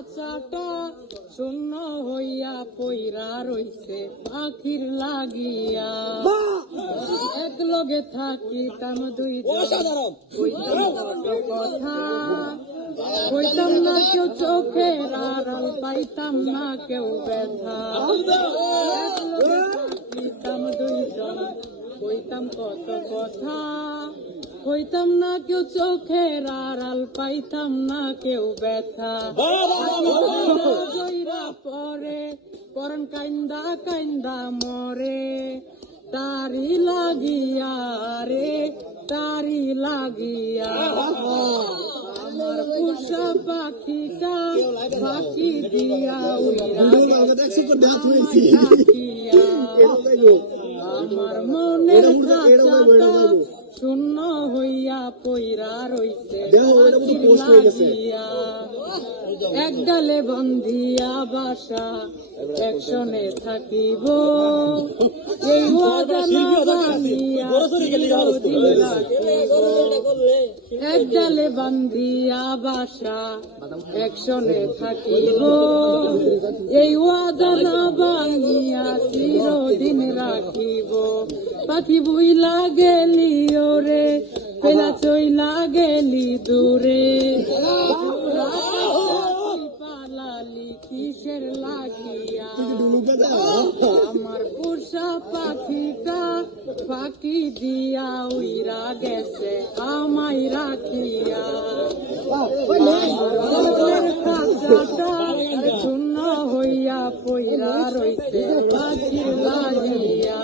খাঁচাটা শূন্য হইয়া পইরা রইছে পাখির লাগিয়া। এক লগে থাকিতাম দুই কথা। কইতাম না কেউ চোখে আড়াল পাইতাম না কেউ ব্যথা। এক লগে থাকিতাম দুইজন কইতাম কত কথা। কইতাম না কেউ চোখের আড়াল পাইতাম না কেউ ব্যথা। পরে পরন কাইন্দা কাইন্দা মরে। তারি লাগিয়া রে তারি লাগিয়া। আমার উষা পাখিটা পাখি দিয়া আমার পইরা রইছে বন্ধিয়া বাসা একশনে থাকিব রাখিব। এক বাসা একশনে থাকিব এই ওয়াদা না বানিয়া চিরদিন রাখিব পাখি গেলি দূরে। পালালি কিসের লাগিয়া আমার পোষা পাখিটা পাখি দিয়া উইরা গেছে আমাই রাখিয়া। কাঁচাটা শূন্য হইয়া পইরা রইতে পাখি লাগিয়া।